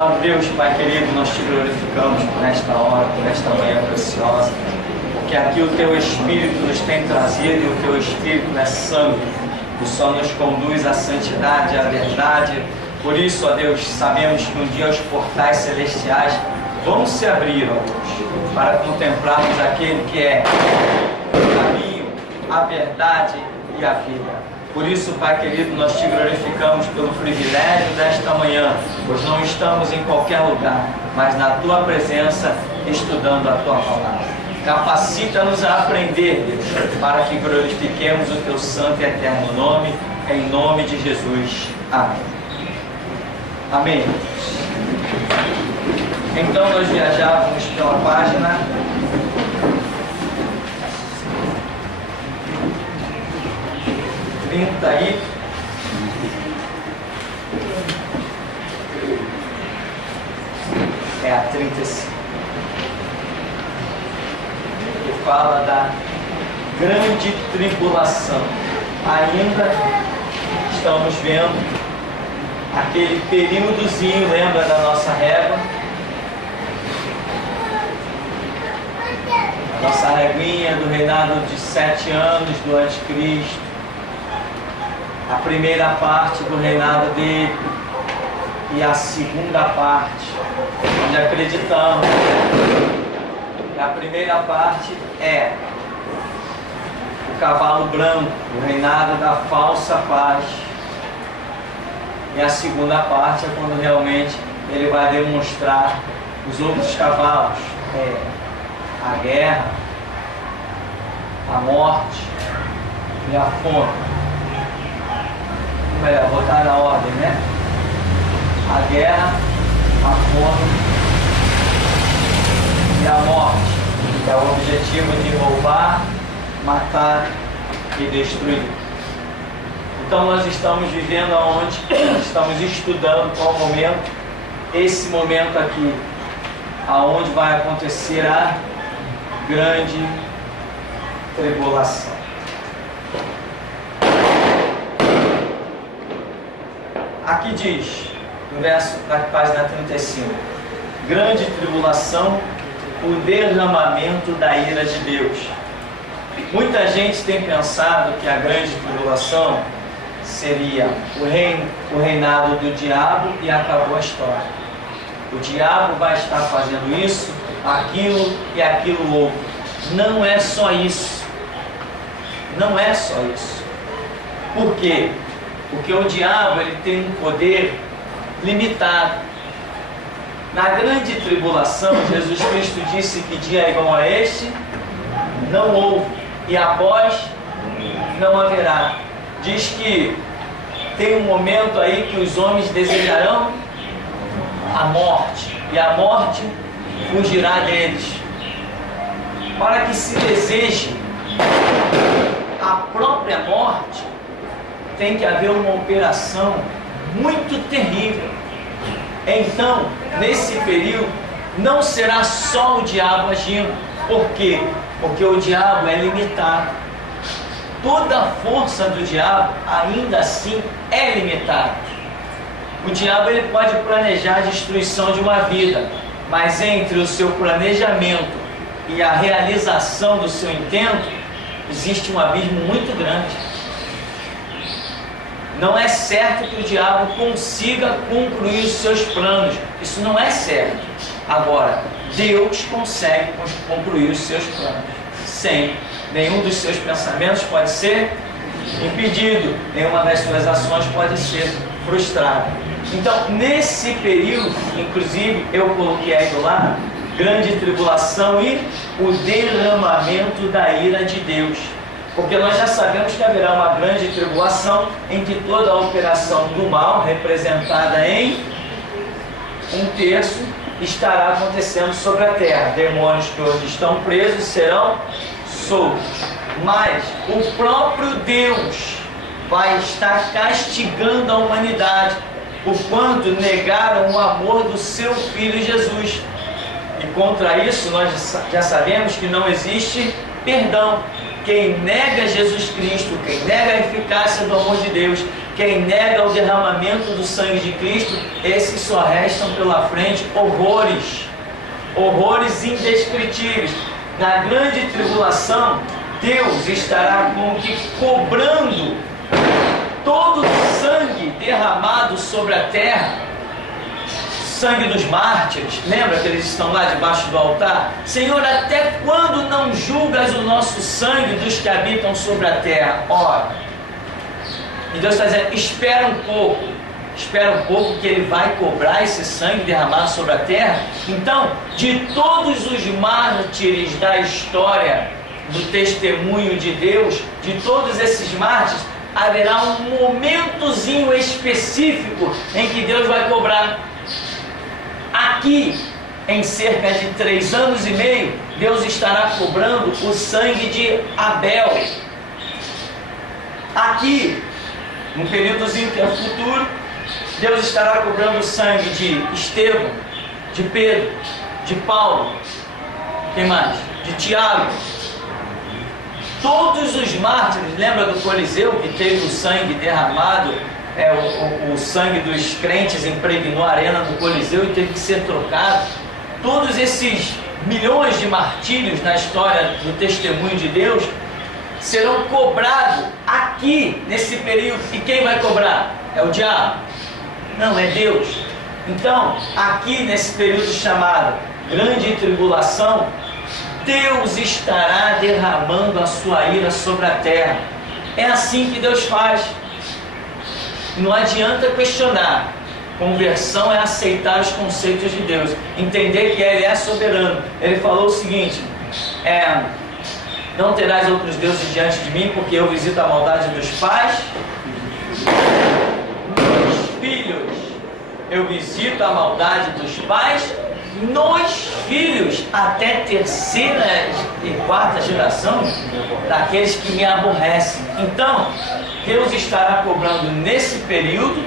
Deus, Pai querido, nós te glorificamos por esta hora, por esta manhã preciosa, porque aqui o Teu Espírito nos tem trazido e o Teu Espírito é santo, o Senhor nos conduz à santidade, à verdade. Por isso, ó Deus, sabemos que um dia os portais celestiais vão se abrir, ó Deus, para contemplarmos aquele que é o caminho, a verdade e a vida. Por isso, Pai querido, nós te glorificamos pelo privilégio desta manhã, pois não estamos em qualquer lugar, mas na Tua presença, estudando a Tua palavra. Capacita-nos a aprender, Deus, para que glorifiquemos o Teu santo e eterno nome, em nome de Jesus. Amém. Amém. Então, nós viajávamos pela página 30 aí. É a 35. Que fala da grande tribulação. Ainda estamos vendo aquele períodozinho, lembra da nossa régua? A nossa reguinha do reinado de 7 anos do Anticristo. A primeira parte do reinado dele e a segunda parte, onde acreditamos que a primeira parte é o cavalo branco, o reinado da falsa paz, e a segunda parte é quando realmente ele vai demonstrar os outros cavalos, a guerra, a morte e a fome. Melhor, botar na ordem, né? A guerra, a fome e a morte, que é o objetivo de roubar, matar e destruir. Então nós estamos vivendo aonde? Estamos estudando qual momento? Esse momento aqui, aonde vai acontecer a grande tribulação. Aqui diz, no verso da página 35, grande tribulação, o derramamento da ira de Deus. Muita gente tem pensado que a grande tribulação seria o reinado do diabo e acabou a história. O diabo vai estar fazendo isso, aquilo e aquilo outro. Não é só isso. Não é só isso. Por quê? Porque o diabo ele tem um poder limitado. Na grande tribulação, Jesus Cristo disse que dia igual a este não houve, e após não haverá. Diz que tem um momento aí que os homens desejarão a morte, e a morte fugirá deles. Para que se deseje a própria morte, tem que haver uma operação muito terrível. Então, nesse período, não será só o diabo agindo. Por quê? Porque o diabo é limitado. Toda a força do diabo, ainda assim, é limitada. O diabo ele pode planejar a destruição de uma vida, mas entre o seu planejamento e a realização do seu intento, existe um abismo muito grande. Não é certo que o diabo consiga concluir os seus planos. Isso não é certo. Agora, Deus consegue concluir os seus planos. Sem nenhum dos seus pensamentos pode ser impedido. Nenhuma das suas ações pode ser frustrada. Então, nesse período, inclusive, eu coloquei aí do lado, grande tribulação e o derramamento da ira de Deus. Porque nós já sabemos que haverá uma grande tribulação em que toda a operação do mal, representada em 1/3, estará acontecendo sobre a terra. Demônios que hoje estão presos serão soltos. Mas o próprio Deus vai estar castigando a humanidade por quanto negaram o amor do seu Filho Jesus. E contra isso nós já sabemos que não existe perdão. Quem nega Jesus Cristo, quem nega a eficácia do amor de Deus, Quem nega o derramamento do sangue de Cristo, esses só restam pela frente horrores, horrores indescritíveis. Na grande tribulação, Deus estará como que cobrando todo o sangue derramado sobre a terra, sangue dos mártires. Lembra que eles estão lá debaixo do altar? Senhor, até quando não julgas o nosso sangue dos que habitam sobre a terra? Ora, e Deus está dizendo, espera um pouco que Ele vai cobrar esse sangue derramado sobre a terra. Então, de todos os mártires da história do testemunho de Deus, de todos esses mártires, haverá um momentozinho específico em que Deus vai cobrar. Aqui, em cerca de 3 anos e meio, Deus estará cobrando o sangue de Abel. Aqui, num períodozinho que é futuro, Deus estará cobrando o sangue de Estevão, de Pedro, de Paulo, quem mais? De Tiago. Todos os mártires, lembra do Coliseu que teve o sangue derramado? O sangue dos crentes impregnou a arena do Coliseu e teve que ser trocado. Todos esses milhões de martírios na história do testemunho de Deus serão cobrados aqui, nesse período. E quem vai cobrar? É o diabo? Não, é Deus. Então, aqui nesse período chamado Grande Tribulação, Deus estará derramando a sua ira sobre a terra. É assim que Deus faz. Não adianta questionar. Conversão é aceitar os conceitos de Deus, entender que Ele é soberano. Ele falou o seguinte: não terás outros deuses diante de mim, porque eu visito a maldade dos pais nos filhos. Eu visito a maldade dos pais nos filhos, até 3ª e 4ª geração daqueles que me aborrecem. Então, Deus estará cobrando nesse período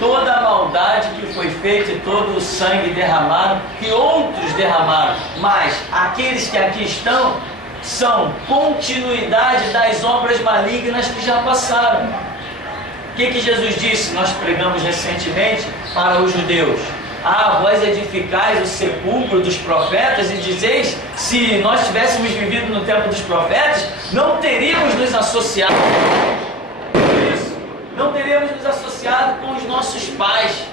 toda a maldade que foi feita e todo o sangue derramado que outros derramaram. Mas aqueles que aqui estão são continuidade das obras malignas que já passaram. O que Jesus disse? Nós pregamos recentemente para os judeus: vós edificais o sepulcro dos profetas, e dizeis, se nós tivéssemos vivido no tempo dos profetas, não teríamos nos associado. Isso, não teríamos nos associado com os nossos pais.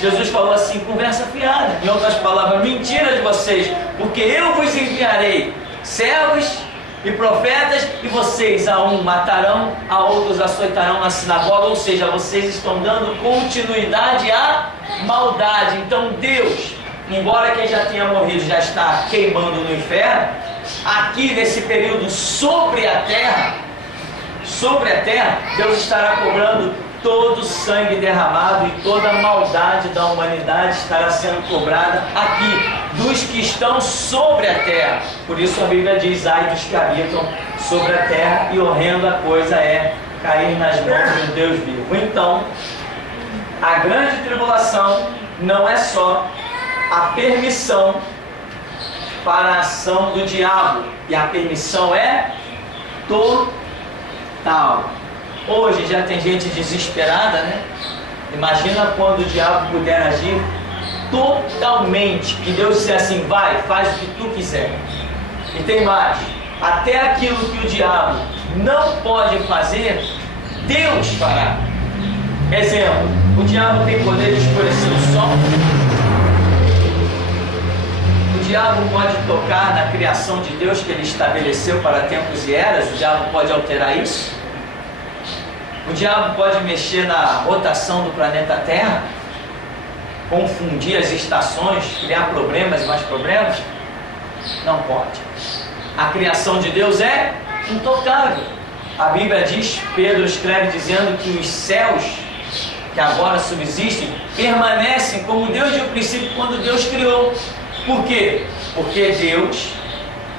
Jesus falou assim, conversa fiada. Em outras palavras, mentira de vocês, porque eu vos enviarei servos e profetas, e vocês a um matarão, a outros açoitarão na sinagoga. Ou seja, vocês estão dando continuidade à maldade. Então Deus, embora quem já tinha morrido já está queimando no inferno, aqui nesse período sobre a terra, Deus estará cobrando todo o sangue derramado, e toda a maldade da humanidade estará sendo cobrada aqui, dos que estão sobre a terra. Por isso a Bíblia diz, ai dos que habitam sobre a terra, e horrenda coisa é cair nas mãos de um Deus vivo. Então, a grande tribulação não é só a permissão para a ação do diabo, e a permissão é total. Hoje já tem gente desesperada, né? Imagina quando o diabo puder agir totalmente, que Deus disser assim, vai, faz o que tu quiser. E tem mais, até aquilo que o diabo não pode fazer, Deus fará. Exemplo, o diabo tem poder de escurecer o sol. O diabo pode tocar na criação de Deus que Ele estabeleceu para tempos e eras. O diabo pode alterar isso. O diabo pode mexer na rotação do planeta Terra, confundir as estações, criar problemas e mais problemas? Não pode. A criação de Deus é intocável. A Bíblia diz, Pedro escreve dizendo que os céus que agora subsistem permanecem como Deus deu o princípio quando Deus criou. Por quê? Porque Deus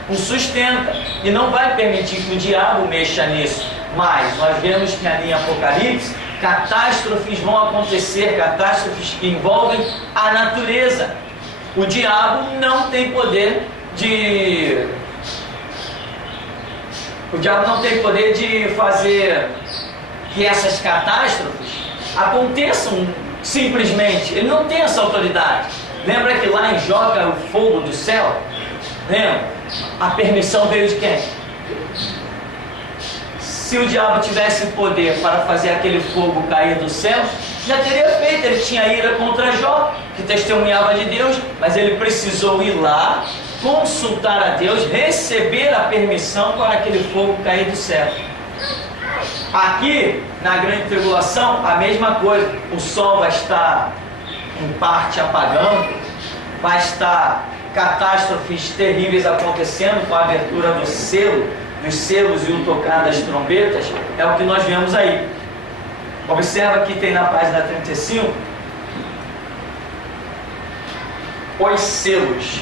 o sustenta e não vai permitir que o diabo mexa nisso. Mas nós vemos que ali em Apocalipse, catástrofes vão acontecer, catástrofes que envolvem a natureza. O diabo não tem poder de... O diabo não tem poder de fazer que essas catástrofes aconteçam simplesmente. Ele não tem essa autoridade. Lembra que lá em Jó caiu o fogo do céu? Lembra? A permissão veio de quem? Se o diabo tivesse poder para fazer aquele fogo cair do céu, já teria feito. Ele tinha ira contra Jó, que testemunhava de Deus, mas ele precisou ir lá, consultar a Deus, receber a permissão para aquele fogo cair do céu. Aqui, na grande tribulação, a mesma coisa. O sol vai estar em parte apagando, vai estar catástrofes terríveis acontecendo com a abertura do selo, dos selos e o tocar das trombetas. É o que nós vemos aí. Observa que tem na página 35 os selos.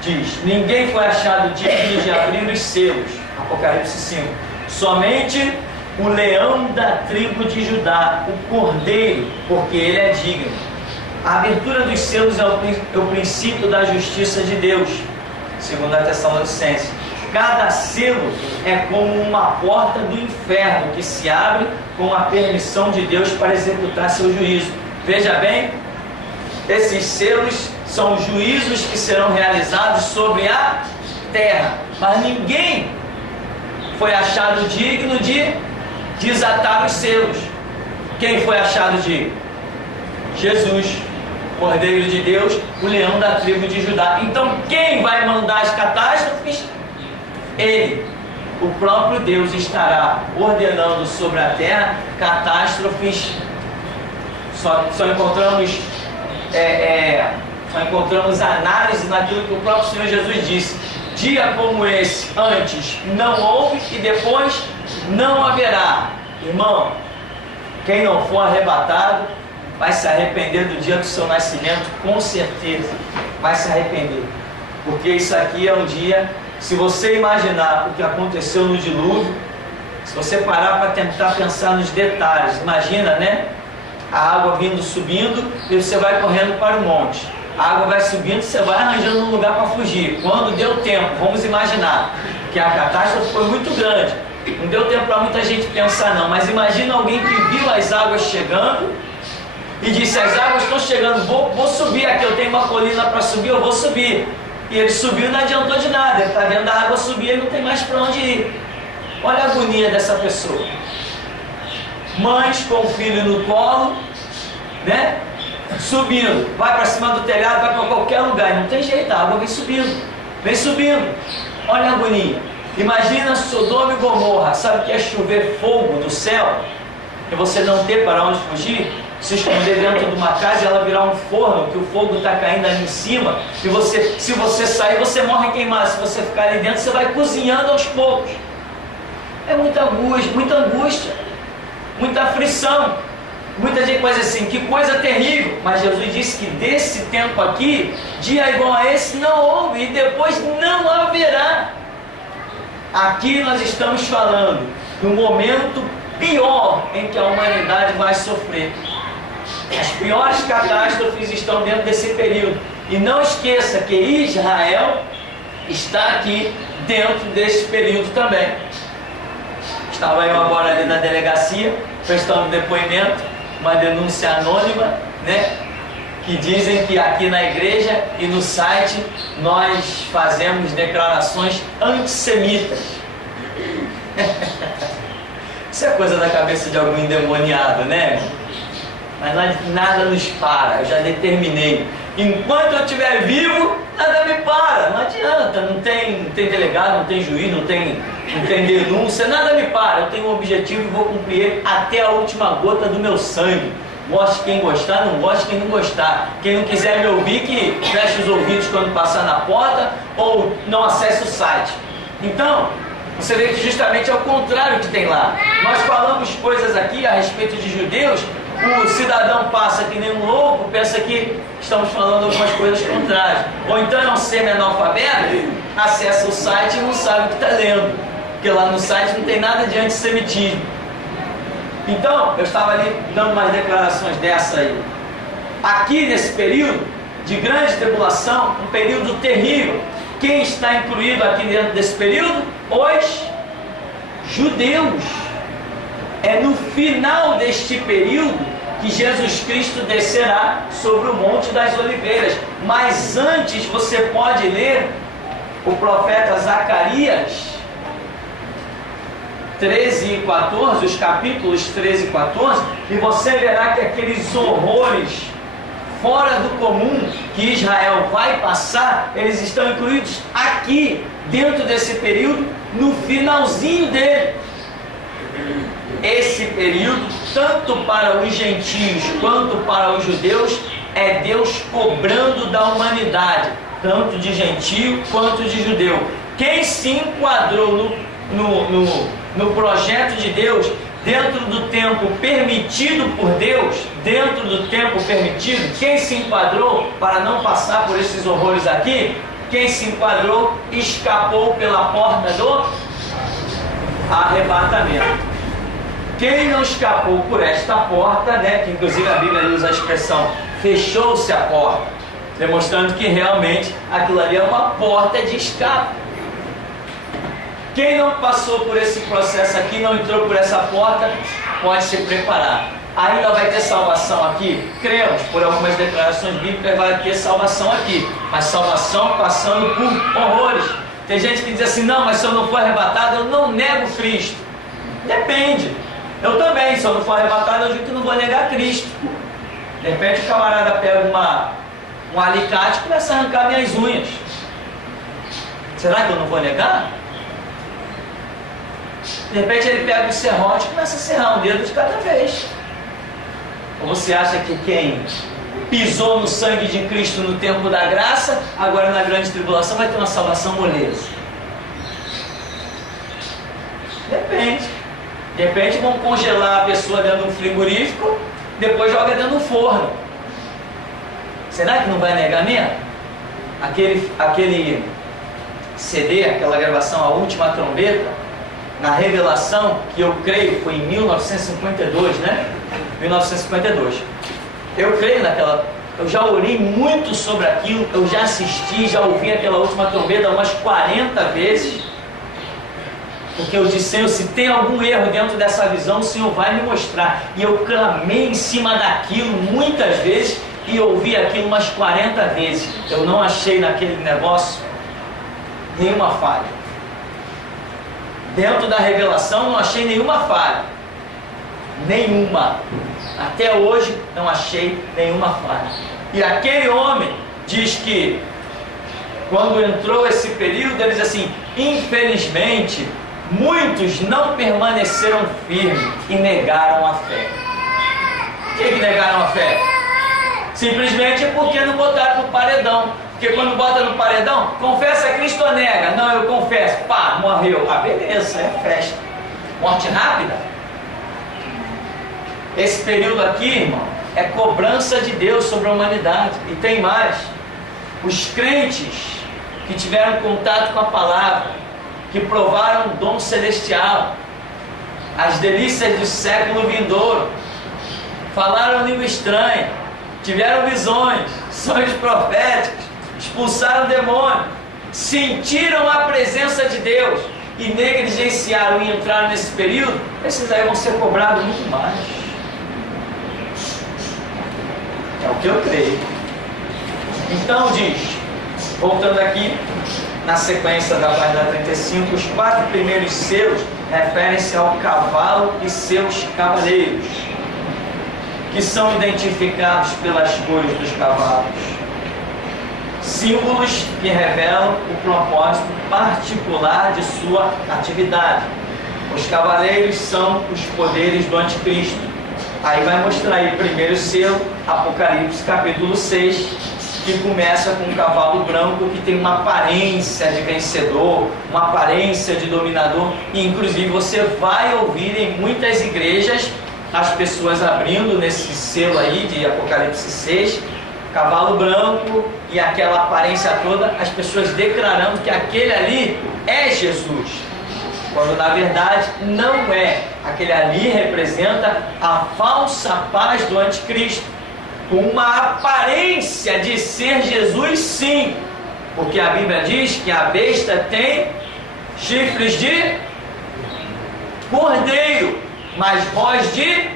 Diz: ninguém foi achado digno de abrir os selos. Apocalipse 5. Somente o leão da tribo de Judá, o cordeiro, porque ele é digno. A abertura dos selos é o princípio da justiça de Deus, segundo a Tessalonicenses. Cada selo é como uma porta do inferno que se abre com a permissão de Deus para executar seu juízo. Veja bem, esses selos são juízos que serão realizados sobre a terra, mas ninguém foi achado digno de desatar os selos. Quem foi achado digno? Jesus, Cordeiro de Deus, o leão da tribo de Judá. Então quem vai mandar as catástrofes? Ele, o próprio Deus, estará ordenando sobre a terra catástrofes. Só encontramos análise naquilo que o próprio Senhor Jesus disse: dia como esse antes não houve e depois não haverá. Irmão, quem não for arrebatado vai se arrepender do dia do seu nascimento, com certeza vai se arrepender, porque isso aqui é um dia. Se você imaginar o que aconteceu no dilúvio, se você parar para tentar pensar nos detalhes, imagina, né? A água vindo, subindo, e você vai correndo para o monte. A água vai subindo, você vai arranjando um lugar para fugir. Quando deu tempo, vamos imaginar que a catástrofe foi muito grande. Não deu tempo para muita gente pensar não, mas imagina alguém que viu as águas chegando e disse: as águas estão chegando, vou subir aqui, eu tenho uma colina para subir, eu vou subir. E ele subiu e não adiantou de nada, ele está vendo a água subir e não tem mais para onde ir. Olha a agonia dessa pessoa. Mães com o filho no colo, né? Subindo, vai para cima do telhado, vai para qualquer lugar, não tem jeito, a água vem subindo, vem subindo. Olha a agonia. Imagina Sodoma e Gomorra. Sabe o que é chover fogo do céu e você não ter para onde fugir? Se esconder dentro de uma casa e ela virar um forno, que o fogo está caindo ali em cima, e você, se você sair, você morre queimado. Se você ficar ali dentro, você vai cozinhando aos poucos. É muita angústia, muita aflição. Muita gente vai dizer assim: que coisa terrível. Mas Jesus disse que desse tempo aqui, dia igual a esse não houve, e depois não haverá. Aqui nós estamos falando do momento pior em que a humanidade vai sofrer. As piores catástrofes estão dentro desse período. E não esqueça que Israel está aqui dentro desse período também. Estava eu agora ali na delegacia, prestando depoimento, uma denúncia anônima, né? Que dizem que aqui na igreja e no site nós fazemos declarações antissemitas. Isso é coisa da cabeça de algum endemoniado, né? Mas nada nos para, eu já determinei. Enquanto eu estiver vivo, nada me para. Não adianta, não tem delegado, não tem juiz, não tem denúncia, nada me para. Eu tenho um objetivo e vou cumprir ele até a última gota do meu sangue. Goste quem gostar, não goste quem não gostar. Quem não quiser me ouvir, que feche os ouvidos quando passar na porta ou não acesse o site. Então, você vê que justamente é o contrário que tem lá. Nós falamos coisas aqui a respeito de judeus. O cidadão passa que nem um louco, pensa que estamos falando algumas coisas contrárias. Ou então é um semi-analfabeto, acessa o site e não sabe o que está lendo, porque lá no site não tem nada de antissemitismo. Então, eu estava ali dando umas declarações dessa aí. Aqui nesse período de grande tribulação, um período terrível, quem está incluído aqui dentro desse período? Os judeus. é no final deste período que Jesus Cristo descerá sobre o Monte das Oliveiras. Mas antes você pode ler o profeta Zacarias 13 e 14, os capítulos 13 e 14, e você verá que aqueles horrores fora do comum que Israel vai passar, eles estão incluídos aqui, dentro desse período, no finalzinho dele. Esse período, tanto para os gentios quanto para os judeus, é Deus cobrando da humanidade, tanto de gentio quanto de judeu. Quem se enquadrou no projeto de Deus, dentro do tempo permitido por Deus, dentro do tempo permitido, quem se enquadrou para não passar por esses horrores aqui, quem se enquadrou escapou pela porta do arrebatamento. Quem não escapou por esta porta, né, que inclusive a Bíblia usa a expressão fechou-se a porta, demonstrando que realmente aquilo ali é uma porta de escape. Quem não passou por esse processo aqui, não entrou por essa porta, pode se preparar. Ainda vai ter salvação aqui? Cremos, por algumas declarações bíblicas vai ter salvação aqui, mas salvação passando por horrores. Tem gente que diz assim, não, mas se eu não for arrebatado, eu não nego Cristo. Depende. Eu também, se eu não for arrebatado, eu digo que não vou negar Cristo. De repente o camarada pega um alicate e começa a arrancar minhas unhas. Será que eu não vou negar? De repente ele pega um serrote e começa a serrar um dedo de cada vez. Ou você acha que quem pisou no sangue de Cristo no tempo da graça, agora na grande tribulação vai ter uma salvação moleza? Depende. De repente vão congelar a pessoa dentro de um frigorífico, depois joga dentro do forno. Será que não vai negar mesmo? Aquele CD, aquela gravação, A Última Trombeta, na Revelação, que eu creio foi em 1952, né? 1952. Eu creio naquela... Eu já orei muito sobre aquilo, eu já assisti, já ouvi aquela Última Trombeta umas 40 vezes. Porque eu disse, Senhor, se tem algum erro dentro dessa visão, o Senhor vai me mostrar. E eu clamei em cima daquilo muitas vezes e ouvi aquilo umas 40 vezes. Eu não achei naquele negócio nenhuma falha. Dentro da revelação não achei nenhuma falha. Nenhuma. Até hoje não achei nenhuma falha. E aquele homem diz que quando entrou esse período, ele diz assim, infelizmente, muitos não permaneceram firmes e negaram a fé. Por que negaram a fé? Simplesmente porque não botaram no paredão. Porque quando bota no paredão, confessa Cristo ou nega? Não, eu confesso. Pá, morreu. Ah, beleza, é festa. Morte rápida. Esse período aqui, irmão, é cobrança de Deus sobre a humanidade. E tem mais. Os crentes que tiveram contato com a palavra, que provaram o dom celestial, as delícias do século vindouro, falaram língua estranha, tiveram visões, sonhos proféticos, expulsaram demônio, sentiram a presença de Deus e negligenciaram e entraram nesse período, esses aí vão ser cobrados muito mais. É o que eu creio. Então diz, voltando aqui na sequência da página 35, os 4 primeiros selos referem-se ao cavalo e seus cavaleiros, que são identificados pelas cores dos cavalos, símbolos que revelam o propósito particular de sua atividade. Os cavaleiros são os poderes do anticristo. Aí vai mostrar aí o primeiro selo, Apocalipse capítulo 6, que começa com um cavalo branco que tem uma aparência de vencedor, uma aparência de dominador, e inclusive você vai ouvir em muitas igrejas as pessoas abrindo nesse selo aí de Apocalipse 6, cavalo branco e aquela aparência toda, as pessoas declarando que aquele ali é Jesus, quando na verdade não é. Aquele ali representa a falsa paz do anticristo, com uma aparência de ser Jesus, sim, porque a Bíblia diz que a besta tem chifres de cordeiro, mas voz de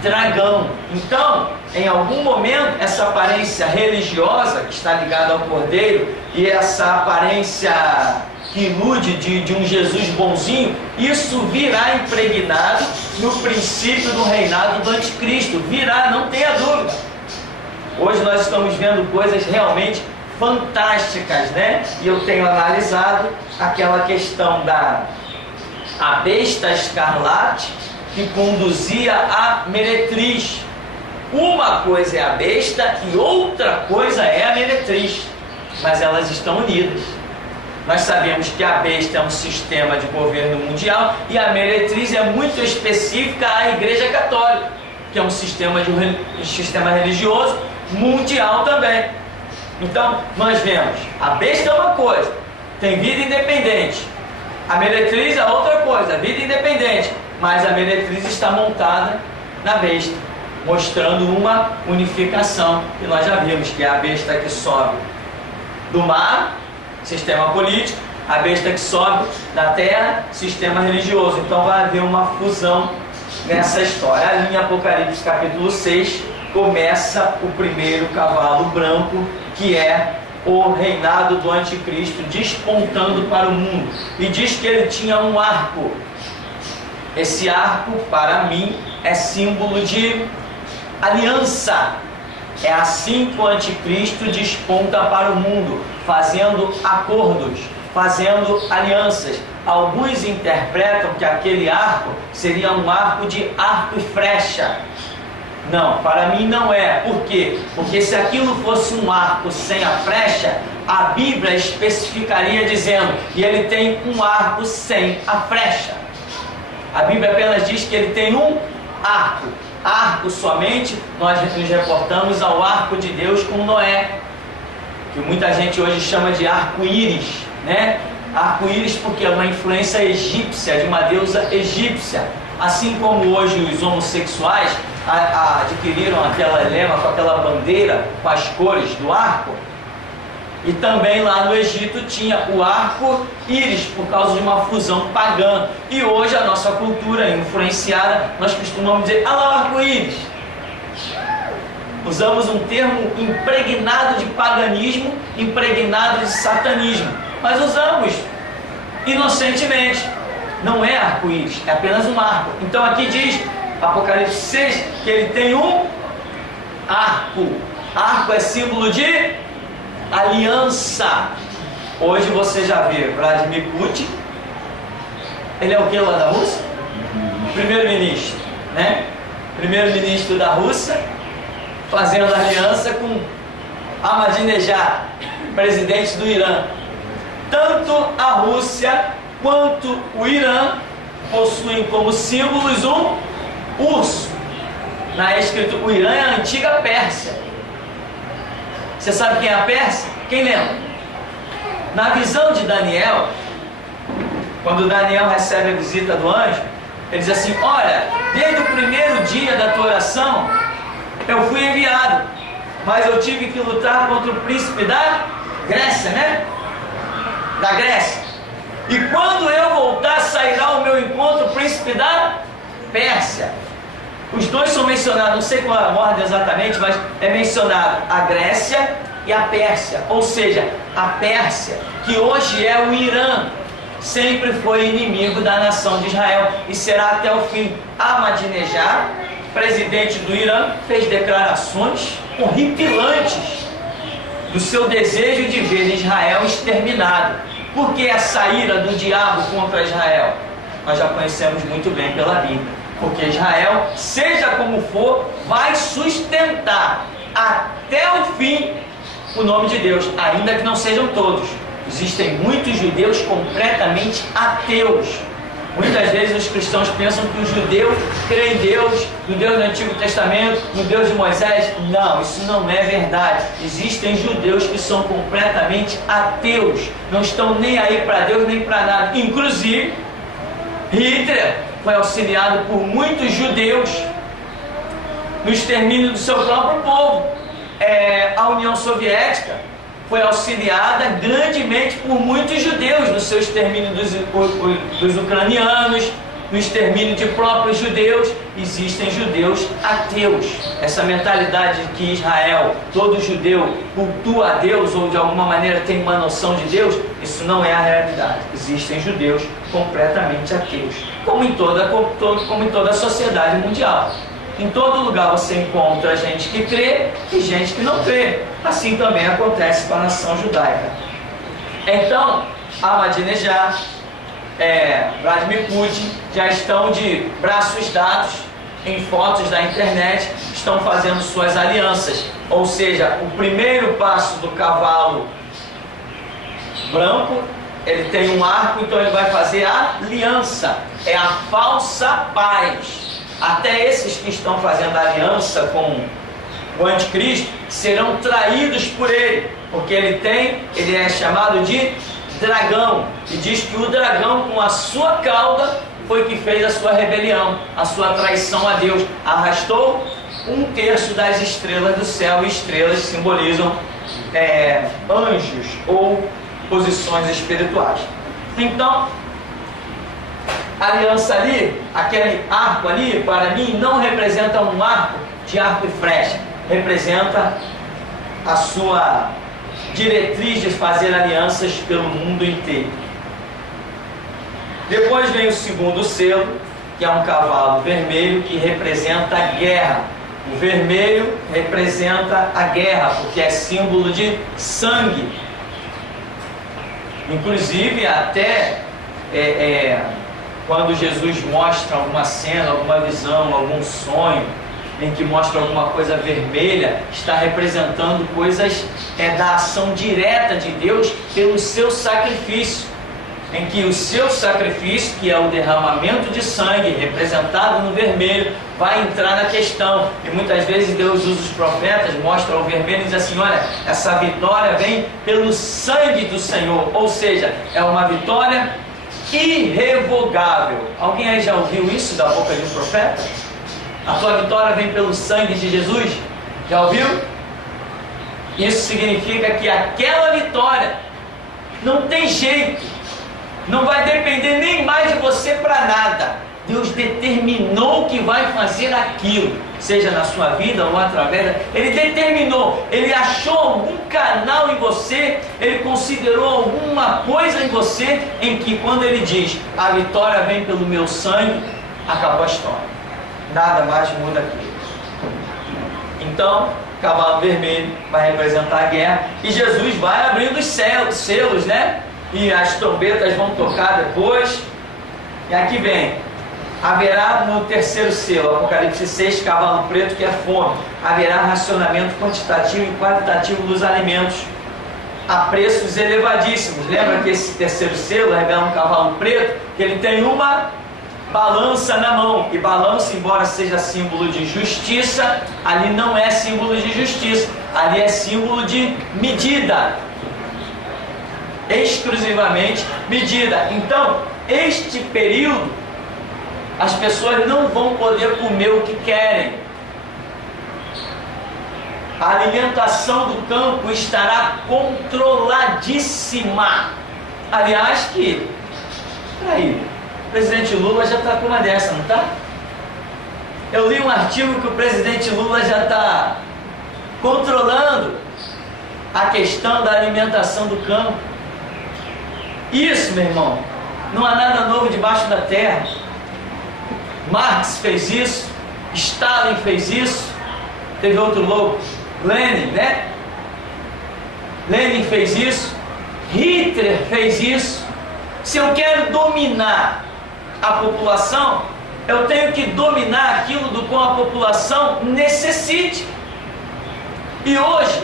dragão. Então, em algum momento, essa aparência religiosa que está ligada ao Cordeiro e essa aparência que ilude de um Jesus bonzinho, isso virá impregnado no princípio do reinado do anticristo. Virá, não tenha dúvida. Hoje nós estamos vendo coisas realmente fantásticas, né? E eu tenho analisado aquela questão da a besta escarlate que conduzia a meretriz. Uma coisa é a besta e outra coisa é a meretriz, mas elas estão unidas. Nós sabemos que a besta é um sistema de governo mundial e a meretriz é muito específica à Igreja Católica, que é um sistema religioso mundial também. Então, nós vemos, a besta é uma coisa, tem vida independente. A meretriz é outra coisa, vida independente. Mas a meretriz está montada na besta, mostrando uma unificação. E nós já vimos que é a besta que sobe do mar, sistema político, a besta que sobe da terra, sistema religioso. Então vai haver uma fusão nessa história. Ali em Apocalipse capítulo 6, começa o primeiro cavalo branco, que é o reinado do anticristo despontando para o mundo. E diz que ele tinha um arco. Esse arco, para mim, é símbolo de aliança. É assim que o anticristo desponta para o mundo, fazendo acordos, fazendo alianças. Alguns interpretam que aquele arco seria um arco de arco e flecha. Não, para mim não é. Por quê? Porque se aquilo fosse um arco sem a flecha, a Bíblia especificaria dizendo que ele tem um arco sem a flecha. A Bíblia apenas diz que ele tem um arco. Arco somente, nós nos reportamos ao arco de Deus com Noé, que muita gente hoje chama de arco-íris, né? Arco-íris porque é uma influência egípcia, de uma deusa egípcia. Assim como hoje os homossexuais adquiriram aquela lema com aquela bandeira com as cores do arco, e também lá no Egito tinha o arco-íris por causa de uma fusão pagã. E hoje a nossa cultura influenciada, nós costumamos dizer, ah lá o arco-íris. Usamos um termo impregnado de paganismo, impregnado de satanismo, mas usamos inocentemente. Não é arco-íris, é apenas um arco. Então aqui diz, Apocalipse 6, que ele tem um arco. Arco é símbolo de aliança. Hoje você já vê Vladimir Putin. Ele é o que lá da Rússia? Primeiro-ministro, né? Primeiro-ministro da Rússia, fazendo aliança com Ahmadinejad, presidente do Irã. Tanto a Rússia quanto o Irã possuem como símbolos um urso. Na escrito, o Irã é a antiga Pérsia. Você sabe quem é a Pérsia? Quem lembra? Na visão de Daniel, quando Daniel recebe a visita do anjo, ele diz assim, olha, desde o primeiro dia da tua oração, eu fui enviado, mas eu tive que lutar contra o príncipe da Grécia, né? Da Grécia. E quando eu voltar, sairá ao meu encontro o príncipe da Pérsia. Os dois são mencionados, não sei qual é a ordem exatamente, mas é mencionado a Grécia e a Pérsia. Ou seja, a Pérsia, que hoje é o Irã, sempre foi inimigo da nação de Israel e será até o fim. Ahmadinejad, presidente do Irã, fez declarações horripilantes do seu desejo de ver Israel exterminado. Por que essa ira do diabo contra Israel? Nós já conhecemos muito bem pela Bíblia. Porque Israel, seja como for, vai sustentar até o fim o nome de Deus, ainda que não sejam todos. Existem muitos judeus completamente ateus. Muitas vezes os cristãos pensam que o judeu crê em Deus, no Deus do Antigo Testamento, no Deus de Moisés. Não, isso não é verdade. Existem judeus que são completamente ateus, não estão nem aí para Deus nem para nada. Inclusive, Hitler foi auxiliado por muitos judeus no extermínio do seu próprio povo. A União Soviética foi auxiliada grandemente por muitos judeus no seu extermínio dos ucranianos, no extermínio de próprios judeus, existem judeus ateus. Essa mentalidade de que Israel, todo judeu, cultua a Deus ou de alguma maneira tem uma noção de Deus, isso não é a realidade. Existem judeus completamente ateus, como em toda a sociedade mundial. Em todo lugar você encontra gente que crê e gente que não crê. Assim também acontece com a nação judaica. Então, Ahmadinejad, Vladimir Putin já estão de braços dados em fotos da internet, estão fazendo suas alianças. Ou seja, o primeiro passo do cavalo branco, ele tem um arco, então ele vai fazer a aliança, é a falsa paz. Até esses que estão fazendo aliança com o anticristo serão traídos por ele, porque ele é chamado de dragão, e diz que o dragão com a sua cauda foi que fez a sua rebelião, a sua traição a Deus, arrastou 1/3 das estrelas do céu, e estrelas simbolizam anjos ou posições espirituais. Então, a aliança ali, aquele arco ali, para mim, não representa um arco de arco e flecha, representa a sua diretriz de fazer alianças pelo mundo inteiro. Depois vem o segundo selo, que é um cavalo vermelho, que representa a guerra. O vermelho representa a guerra, porque é símbolo de sangue. Inclusive, até quando Jesus mostra alguma cena, alguma visão, algum sonho, em que mostra alguma coisa vermelha, está representando coisas da ação direta de Deus pelo seu sacrifício, em que o seu sacrifício, que é o derramamento de sangue, representado no vermelho, vai entrar na questão. E muitas vezes Deus usa os profetas, mostra o vermelho e diz assim: olha, essa vitória vem pelo sangue do Senhor, ou seja, é uma vitória irrevogável. Alguém aí já ouviu isso da boca de um profeta? A tua vitória vem pelo sangue de Jesus? Já ouviu? Isso significa que aquela vitória não tem jeito, não vai depender nem mais de você para nada. Deus determinou que vai fazer aquilo, seja na sua vida ou através Ele determinou, Ele achou algum canal em você, Ele considerou alguma coisa em você, em que quando Ele diz, a vitória vem pelo meu sangue, acabou a história. Nada mais muda aquilo. Então, cavalo vermelho vai representar a guerra, e Jesus vai abrindo os selos, né? E as trombetas vão tocar depois. E aqui vem: haverá no terceiro selo, Apocalipse 6, cavalo preto, que é fome. Haverá racionamento quantitativo e qualitativo dos alimentos a preços elevadíssimos. Lembra que esse terceiro selo revela um cavalo preto, que ele tem uma balança na mão, e balança, embora seja símbolo de justiça, ali não é símbolo de justiça, ali é símbolo de medida, exclusivamente medida. Então, este período, as pessoas não vão poder comer o que querem, a alimentação do campo estará controladíssima. Aliás, peraí, o presidente Lula já está com uma dessa, não está? Eu li um artigo que o presidente Lula já está controlando a questão da alimentação do campo. Isso, meu irmão, não há nada novo debaixo da terra. Marx fez isso, Stalin fez isso, teve outro louco, Lenin, né? Lenin fez isso, Hitler fez isso. Se eu quero dominar a população, eu tenho que dominar aquilo do qual a população necessite. E hoje,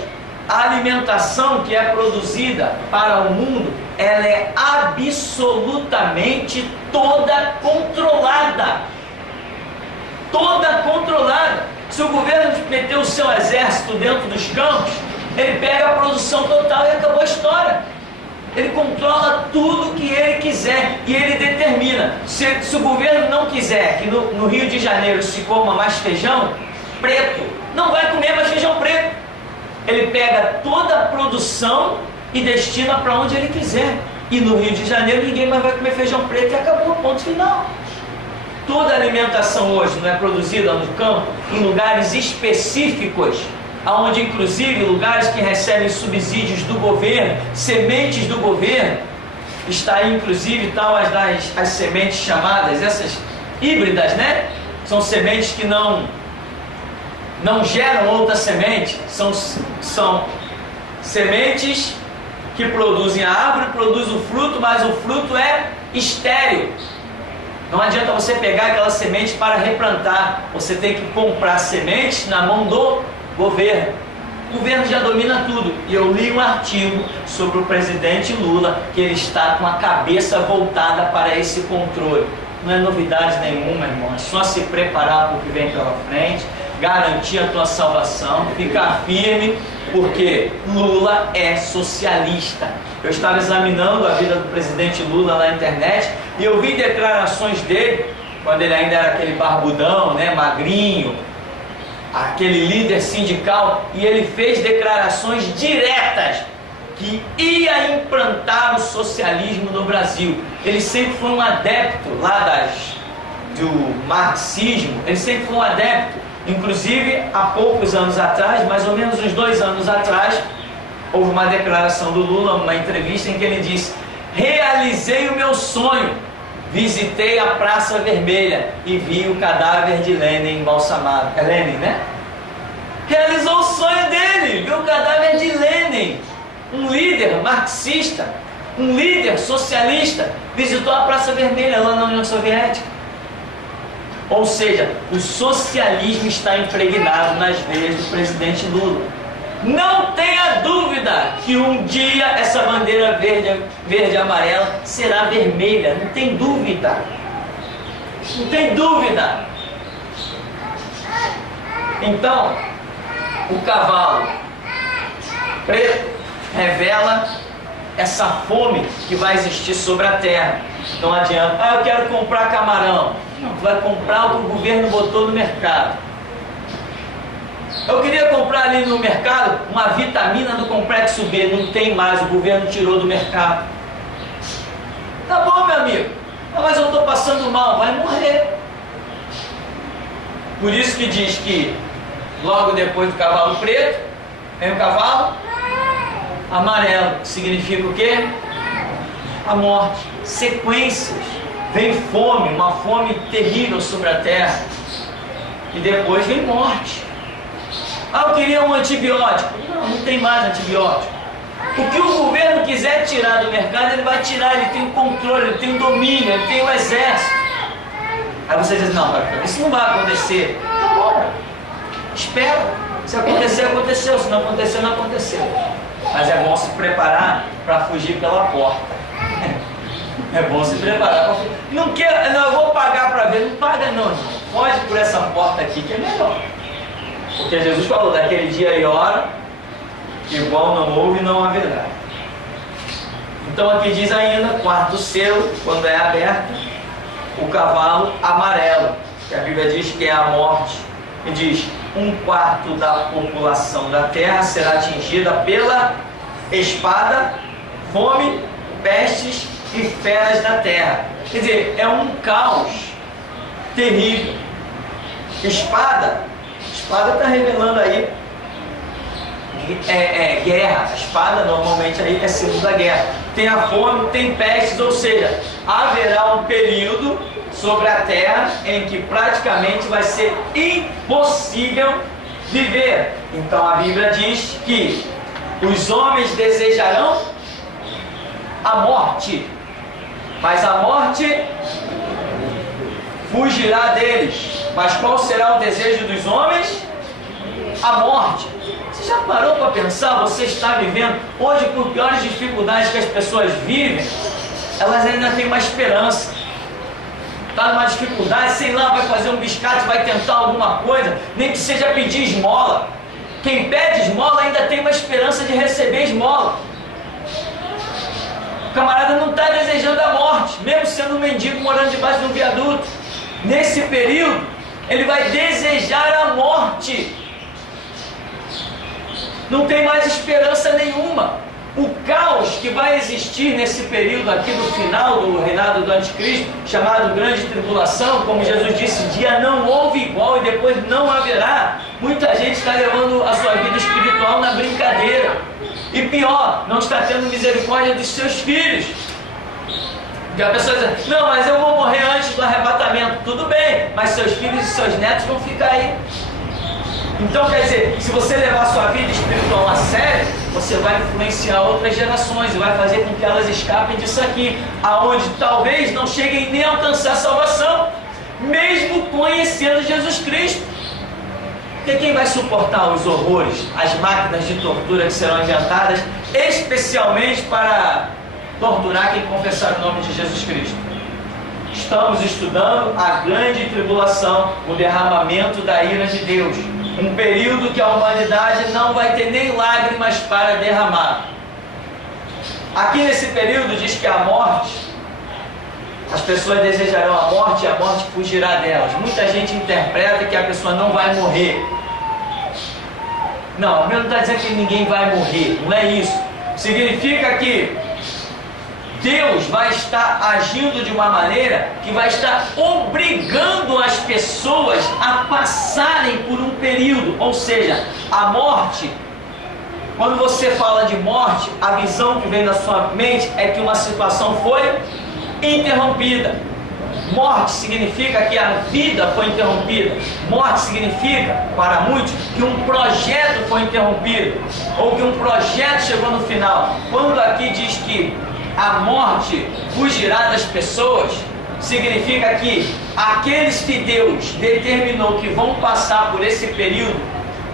a alimentação que é produzida para o mundo, ela é absolutamente toda controlada. Toda controlada. Se o governo meter o seu exército dentro dos campos, ele pega a produção total e acabou a história. Ele controla tudo que ele quiser e ele determina. Se o governo não quiser que no Rio de Janeiro se coma mais feijão preto, não vai comer mais feijão preto. Ele pega toda a produção e destina para onde ele quiser. E no Rio de Janeiro ninguém mais vai comer feijão preto e acabou, ponto final. Toda a alimentação hoje não é produzida no campo, em lugares específicos, onde inclusive lugares que recebem subsídios do governo, sementes do governo, está aí inclusive tal as sementes chamadas, essas híbridas, né? São sementes que não geram outra semente, são sementes que produzem a árvore, produzem o fruto, mas o fruto é estéril. Não adianta você pegar aquela semente para replantar, você tem que comprar sementes na mão do governo. O governo já domina tudo. E eu li um artigo sobre o presidente Lula, que ele está com a cabeça voltada para esse controle. Não é novidade nenhuma, irmão, é só se preparar para o que vem pela frente, garantir a tua salvação, ficar firme, porque Lula é socialista. Eu estava examinando a vida do presidente Lula na internet e eu vi declarações dele, quando ele ainda era aquele barbudão, né, magrinho, aquele líder sindical, e ele fez declarações diretas que ia implantar o socialismo no Brasil. Ele sempre foi um adepto lá do marxismo, ele sempre foi um adepto. Inclusive, há poucos anos atrás, mais ou menos uns 2 anos atrás, houve uma declaração do Lula, uma entrevista em que ele disse: realizei o meu sonho, visitei a Praça Vermelha e vi o cadáver de Lenin embalsamado. É Lenin, né? Realizou o sonho dele, viu o cadáver de Lenin, um líder marxista, um líder socialista, visitou a Praça Vermelha lá na União Soviética. Ou seja, o socialismo está impregnado nas veias do presidente Lula. Não tenha dúvida que um dia essa bandeira verde e amarela será vermelha. Não tem dúvida. Não tem dúvida. Então, o cavalo preto revela essa fome que vai existir sobre a terra. Não adianta, eu quero comprar camarão. Não, tu vai comprar o que o governo botou no mercado. Eu queria comprar ali no mercado uma vitamina do complexo B, não tem mais, o governo tirou do mercado. Tá bom, meu amigo, mas eu estou passando mal, vai morrer. Por isso que diz que logo depois do cavalo preto vem o cavalo amarelo, que significa o quê? A morte, sequências. Vem fome, uma fome terrível sobre a terra. E depois vem morte. Eu queria um antibiótico. Não tem mais antibiótico. O que o governo quiser tirar do mercado, ele vai tirar. Ele tem o controle, ele tem o domínio, ele tem o exército. Aí você diz, não, isso não vai acontecer. Tá bom, espera. Se acontecer, aconteceu. Se não acontecer, não aconteceu. Mas é bom se preparar para fugir pela porta. É bom se preparar. Não, eu vou pagar para ver. Não paga não, irmão. Foge por essa porta aqui que é melhor. Porque Jesus falou, daquele dia e hora, igual não houve, não haverá. Então aqui diz ainda, quarto selo, quando é aberto, o cavalo amarelo, que a Bíblia diz que é a morte. E diz, 1/4 da população da terra será atingida pela espada, fome, pestes e feras da terra. Quer dizer, é um caos terrível. Espada está revelando aí guerra. A espada normalmente aí é símbolo da guerra. Tem a fome, tem pestes, ou seja, haverá um período sobre a terra em que praticamente vai ser impossível viver. Então a Bíblia diz que os homens desejarão a morte, mas a morte fugirá deles. Mas qual será o desejo dos homens? A morte. Você já parou para pensar? Você está vivendo hoje, por piores dificuldades que as pessoas vivem, elas ainda têm uma esperança. Está numa dificuldade, sei lá, vai fazer um biscate, vai tentar alguma coisa, nem que seja pedir esmola. Quem pede esmola ainda tem uma esperança de receber esmola. O camarada não está desejando a morte, mesmo sendo um mendigo morando debaixo de um viaduto. Nesse período, ele vai desejar a morte. Não tem mais esperança nenhuma. O caos que que vai existir nesse período aqui do final do reinado do anticristo, chamado grande tribulação, como Jesus disse, dia não houve igual e depois não haverá. Muita gente está levando a sua vida espiritual na brincadeira. E pior, não está tendo misericórdia dos seus filhos. Porque a pessoa diz, não, mas eu vou morrer antes do arrebatamento. Tudo bem, mas seus filhos e seus netos vão ficar aí. Então, quer dizer, se você levar a sua vida espiritual a sério, você vai influenciar outras gerações e vai fazer com que elas escapem disso aqui, aonde talvez não cheguem nem a alcançar a salvação, mesmo conhecendo Jesus Cristo. Porque quem vai suportar os horrores, as máquinas de tortura que serão inventadas, especialmente para torturar quem confessar o nome de Jesus Cristo? Estamos estudando a grande tribulação, o derramamento da ira de Deus. Um período que a humanidade não vai ter nem lágrimas para derramar. Aqui nesse período diz que a morte, as pessoas desejarão a morte e a morte fugirá delas. Muita gente interpreta que a pessoa não vai morrer. Não, a Bíblia não está dizendo que ninguém vai morrer, não é isso. Significa que Deus vai estar agindo de uma maneira que vai estar obrigando as pessoas a passarem por um período. Ou seja, a morte, quando você fala de morte, a visão que vem na sua mente é que uma situação foi interrompida. Morte significa que a vida foi interrompida. Morte significa, para muitos, que um projeto foi interrompido, ou que um projeto chegou no final. Quando aqui diz que a morte fugirá das pessoas, significa que aqueles que Deus determinou que vão passar por esse período,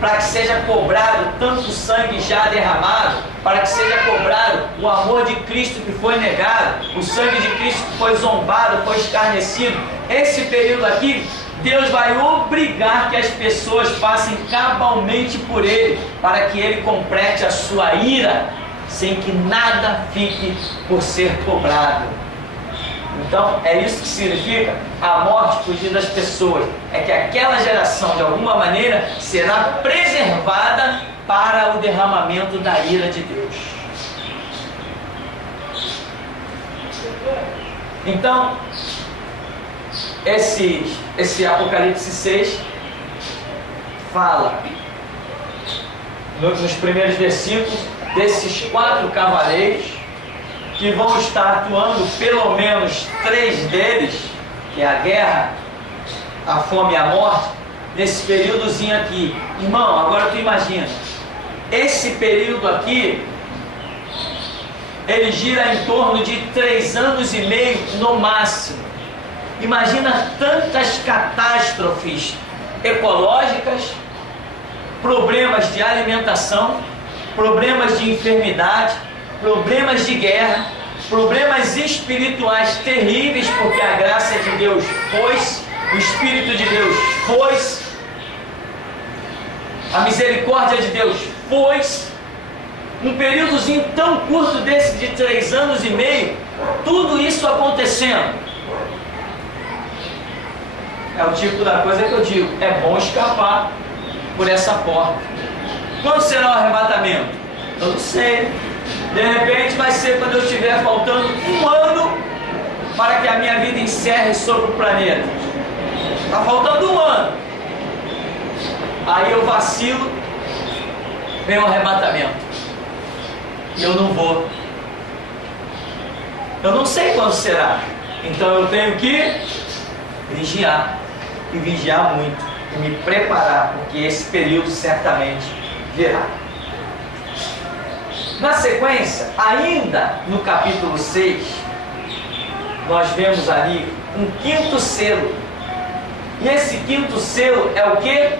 para que seja cobrado tanto sangue já derramado, para que seja cobrado o amor de Cristo que foi negado, o sangue de Cristo que foi zombado, foi escarnecido, esse período aqui, Deus vai obrigar que as pessoas passem cabalmente por ele, para que ele complete a sua ira, sem que nada fique por ser cobrado. Então, é isso que significa a morte fugir das pessoas. É que aquela geração, de alguma maneira, será preservada para o derramamento da ira de Deus. Então, esse Apocalipse 6 fala, nos primeiros versículos, desses 4 cavaleiros que vão estar atuando, pelo menos 3 deles, que é a guerra, a fome e a morte, nesse períodozinho aqui. Irmão, agora tu imagina, esse período aqui, ele gira em torno de 3 anos e meio no máximo. Imagina tantas catástrofes ecológicas, problemas de alimentação, problemas de enfermidade, problemas de guerra, problemas espirituais terríveis, porque a graça de Deus foi, o Espírito de Deus foi, a misericórdia de Deus foi. Um períodozinho tão curto desse de 3 anos e meio, tudo isso acontecendo. É o tipo da coisa que eu digo, é bom escapar por essa porta. Quando será o arrebatamento? Eu não sei. De repente vai ser quando eu estiver faltando 1 ano para que a minha vida encerre sobre o planeta. Está faltando 1 ano. Aí eu vacilo, vem o arrebatamento. E eu não vou. Eu não sei quando será. Então eu tenho que vigiar. E vigiar muito. E me preparar, porque esse período certamente virá. Na sequência, ainda no capítulo 6, nós vemos ali um 5º selo. E esse 5º selo é o quê?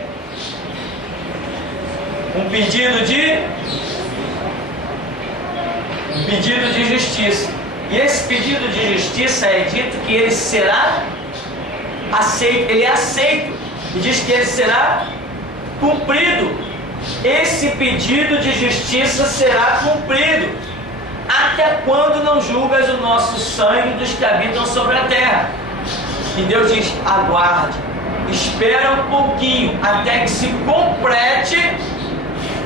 Um pedido de justiça. E esse pedido de justiça é dito que ele será aceito, ele é aceito. E diz que ele será cumprido. Esse pedido de justiça será cumprido. Até quando não julgas o nosso sangue dos que habitam sobre a terra? E Deus diz, aguarde, espera um pouquinho, até que se complete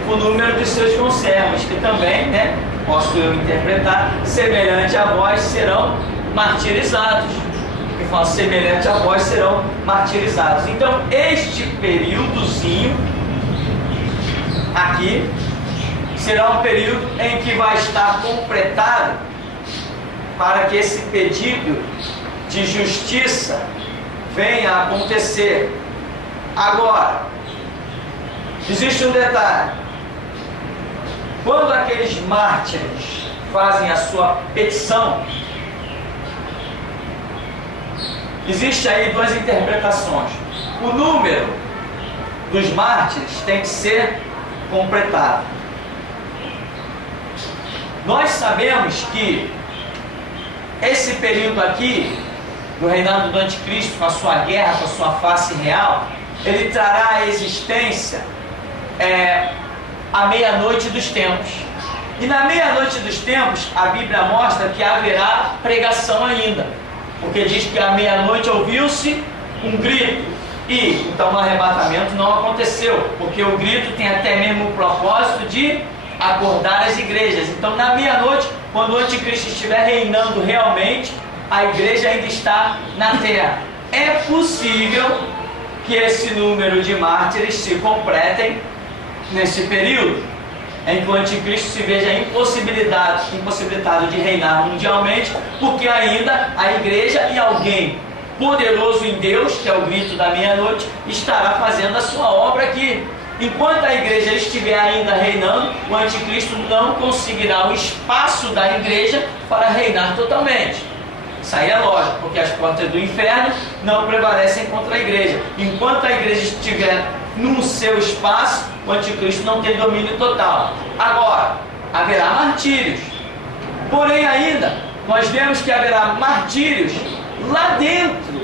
o número de seus conservos, que também, né, posso eu interpretar, semelhante a vós serão martirizados. Que fala, semelhante a vós serão martirizados. Então, este períodozinho aqui será um período em que vai estar completado para que esse pedido de justiça venha a acontecer. Agora, existe um detalhe. Quando aqueles mártires fazem a sua petição, existe aí duas interpretações. O número dos mártires tem que ser completado. Nós sabemos que esse período aqui do reinado do anticristo, com a sua guerra, com a sua face real, ele trará à existência a meia-noite dos tempos. E na meia-noite dos tempos, a Bíblia mostra que haverá pregação ainda, porque diz que à meia-noite ouviu-se um grito, e então o arrebatamento não aconteceu, porque o grito tem até mesmo o propósito de acordar as igrejas. Então na meia-noite, quando o anticristo estiver reinando realmente, a igreja ainda está na terra. É possível que esse número de mártires se completem nesse período, em que o anticristo se veja impossibilitado de reinar mundialmente, porque ainda a igreja e alguém poderoso em Deus, que é o grito da meia-noite, estará fazendo a sua obra aqui. Enquanto a igreja estiver ainda reinando, o anticristo não conseguirá o espaço da igreja para reinar totalmente. Isso aí é lógico, porque as portas do inferno não prevalecem contra a igreja. Enquanto a igreja estiver no seu espaço, o anticristo não tem domínio total. Agora, haverá martírios. Porém ainda, nós vemos que haverá martírios lá dentro,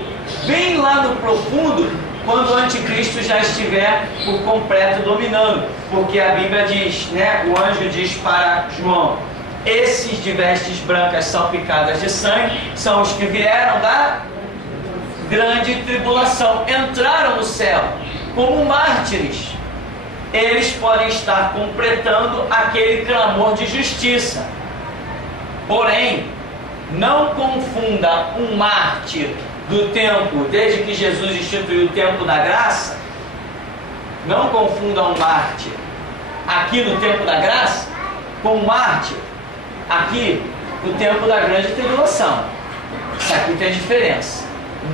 bem lá no profundo, quando o anticristo já estiver por completo dominando. Porque a Bíblia diz, né, o anjo diz para João: esses de vestes brancas salpicadas de sangue são os que vieram da grande tribulação, entraram no céu como mártires. Eles podem estar completando aquele clamor de justiça. Porém, não confunda um mártir do tempo, desde que Jesus instituiu o tempo da graça, não confunda um mártir aqui no tempo da graça com um mártir aqui no tempo da grande tribulação. Isso aqui tem diferença.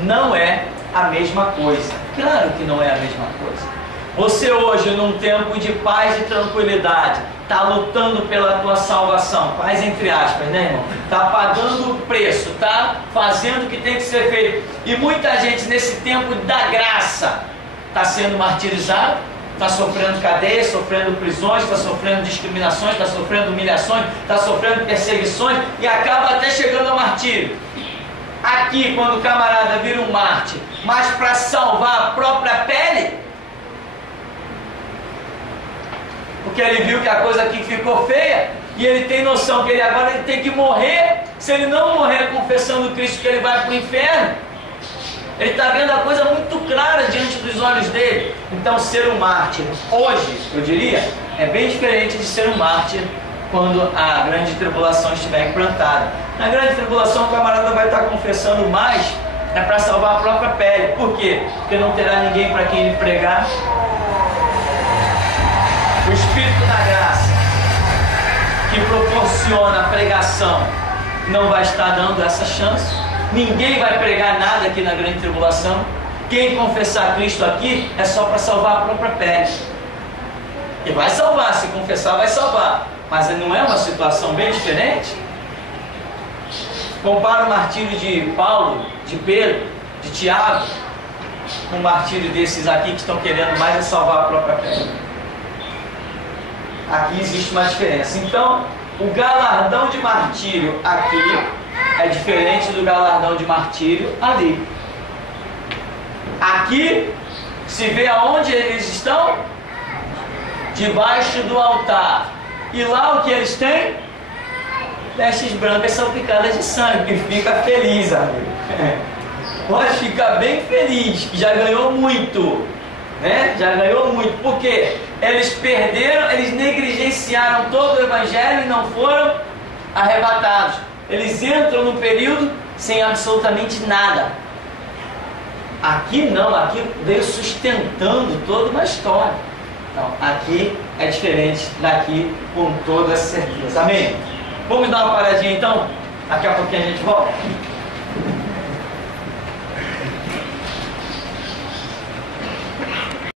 Não é a mesma coisa. Claro que não é a mesma coisa. Você hoje, num tempo de paz e tranquilidade, está lutando pela tua salvação, paz entre aspas, né, irmão? Está pagando o preço, está fazendo o que tem que ser feito. E muita gente nesse tempo da graça está sendo martirizado, está sofrendo cadeia, sofrendo prisões, está sofrendo discriminações, está sofrendo humilhações, está sofrendo perseguições e acaba até chegando ao martírio. Aqui, quando o camarada vira um mártir, mas para salvar a própria pele, porque ele viu que a coisa aqui ficou feia, e ele tem noção que ele agora tem que morrer. Se ele não morrer confessando Cristo, que ele vai para o inferno, ele está vendo a coisa muito clara diante dos olhos dele. Então ser um mártir hoje, eu diria, é bem diferente de ser um mártir quando a grande tribulação estiver implantada. Na grande tribulação o camarada vai estar confessando mais para salvar a própria pele. Por quê? Porque não terá ninguém para quem ele pregar. O Espírito da graça, que proporciona a pregação, não vai estar dando essa chance. Ninguém vai pregar nada aqui na grande tribulação. Quem confessar Cristo aqui é só para salvar a própria pele. E vai salvar, se confessar vai salvar. Mas não é uma situação bem diferente? Compara o martírio de Paulo, de Pedro, de Tiago, com o martírio desses aqui que estão querendo mais é salvar a própria pele. Aqui existe uma diferença. Então, o galardão de martírio aqui é diferente do galardão de martírio ali. Aqui se vê aonde eles estão? Debaixo do altar. E lá o que eles têm? Vestes brancas salpicadas de sangue. E fica feliz, amigo. Pode ficar bem feliz, que já ganhou muito. Né? Já ganhou muito. Por quê? Eles perderam, eles negligenciaram todo o Evangelho e não foram arrebatados. Eles entram no período sem absolutamente nada. Aqui não, aqui veio sustentando toda uma história. Então, aqui é diferente daqui, com toda certeza. Amém? Vamos dar uma paradinha então? Daqui a pouquinho a gente volta.